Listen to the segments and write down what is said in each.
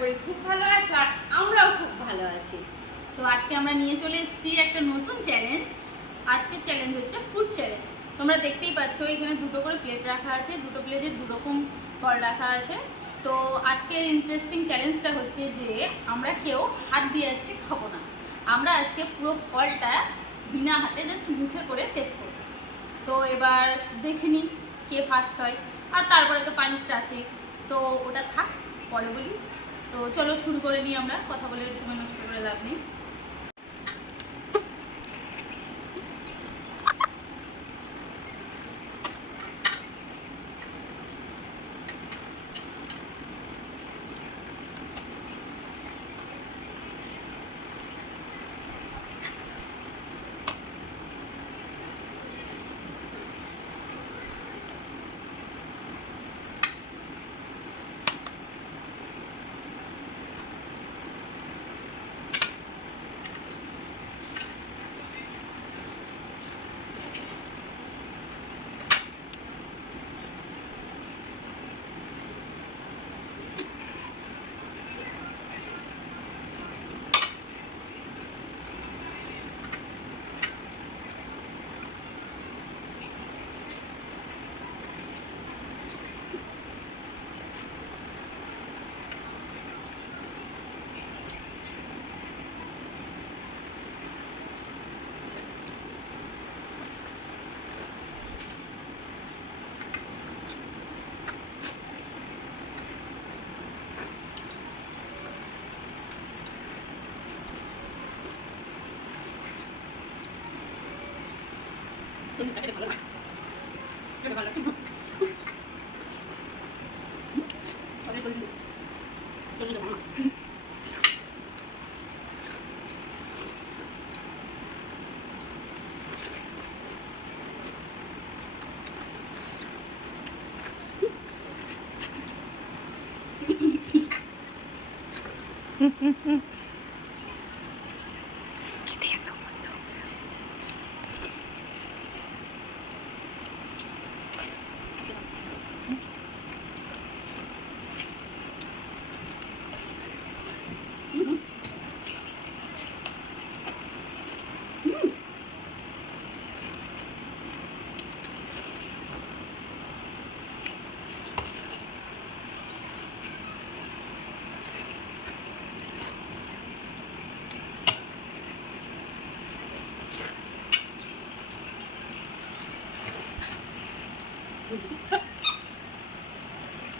করি খুব ভালো আছো আর আমরাও খুব ভালো আছি। তো আজকে আমরা নিয়ে চলে এসেছি একটা নতুন চ্যালেঞ্জ। আজকের চ্যালেঞ্জ হচ্ছে ফুড চ্যালেঞ্জ। তোমরা দেখতেই পাচ্ছ এখানে দুটো করে প্লেট রাখা আছে, দুটো প্লেটে দু রকম ফল রাখা আছে। তো আজকের ইন্টারেস্টিং চ্যালেঞ্জটা হচ্ছে যে আমরা কেউ হাত দিয়ে আজকে খাবো না, আমরা আজকে পুরো ফলটা বিনা হাতে জাস্ট মুখে করে শেষ করব। তো এবার দেখে নিই কে ফার্স্ট হয়, আর তারপরে তো পানিশটা আছে, তো ওটা থাক পরে বলি। তো চলো শুরু করে নিই, আমরা কথা বলে সময় নষ্ট করে লাভ নেই।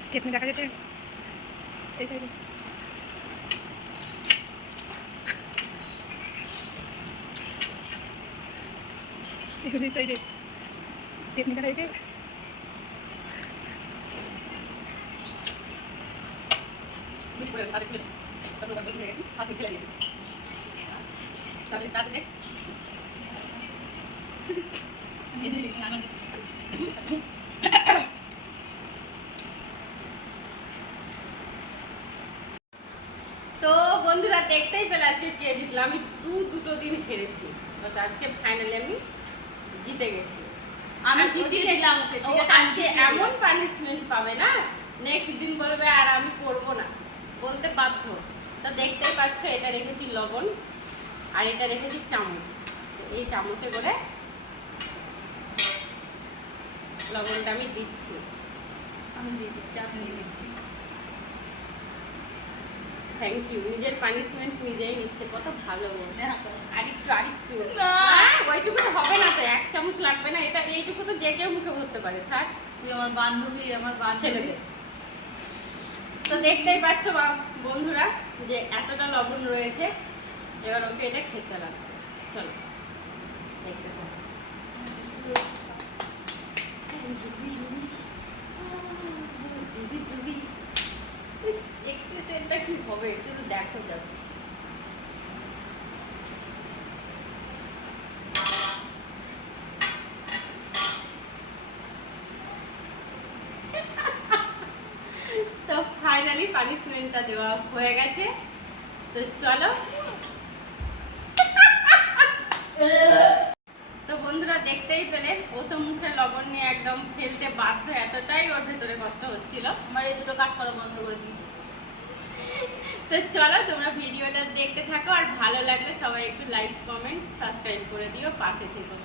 স্টেপনি দেখা যাচ্ছে এই সাইডে, এই সাইডে স্টেপনি দেখা যাচ্ছে। তো বন্ধুরা দেখতেই পেলে আজকে কে জিতলাম। আমি দুটো দিন হেরেছি, বাস আজকে ফাইনালি আমি জিতে গেছি। আমি জিতিয়ে দিলাম ওকে, ঠিক আছে? আজকে এমন পানিশমেন্ট পাবে না, নেক্সট দিন বলবে আর আমি করব না, বলতে বাধ্য। তো দেখতেই পাচ্ছ এটা রেখেছি লবণ আর এটা রেখেছি চামচ। তো এই চামচে করে লবণটা আমি দিচ্ছি, আমি দিয়ে দিচ্ছি, আমি নিয়ে দিচ্ছি। থ্যাংক ইউ, নিজের পানিশমেন্ট নিজেই নিচ্ছে, কত ভালো। আরেকটু আরেকটু ওইটুকু তো হবে না, তো এক চামচ লাগবে না, এটা এইটুকু তো যে কেউ মুখে ভরতে পারে। ছাড়, তুই আমার বান্ধবী, আমার ছেলেদের। তো দেখতেই পাচ্ছ বন্ধুরা যে এতটা লবণ রয়েছে, এবার ওকে এটা খেতে লাগবে। চলো দেখতে পাবো। এক্সপ্রেশনটা কি হবে শুধু দেখো জাস্ট। তো ফাইনালি পানিশমেন্টটা দেওয়া হয়ে গেছে। তো চলো, তো বন্ধুরা দেখতেই পেলে ও তো মুখে লবণ নিয়ে একদম ফেলতে বাধ্য, এতটাই ওর ভেতরে কষ্ট হচ্ছিল। আমার এই দুটো কাজ করা বন্ধ করে দিয়েছি। তো চলো তোমরা ভিডিওটা দেখতে থাকো, আর ভালো লাগলে সবাই একটু লাইক কমেন্ট সাবস্ক্রাইব করে দিও, পাশে থেকো।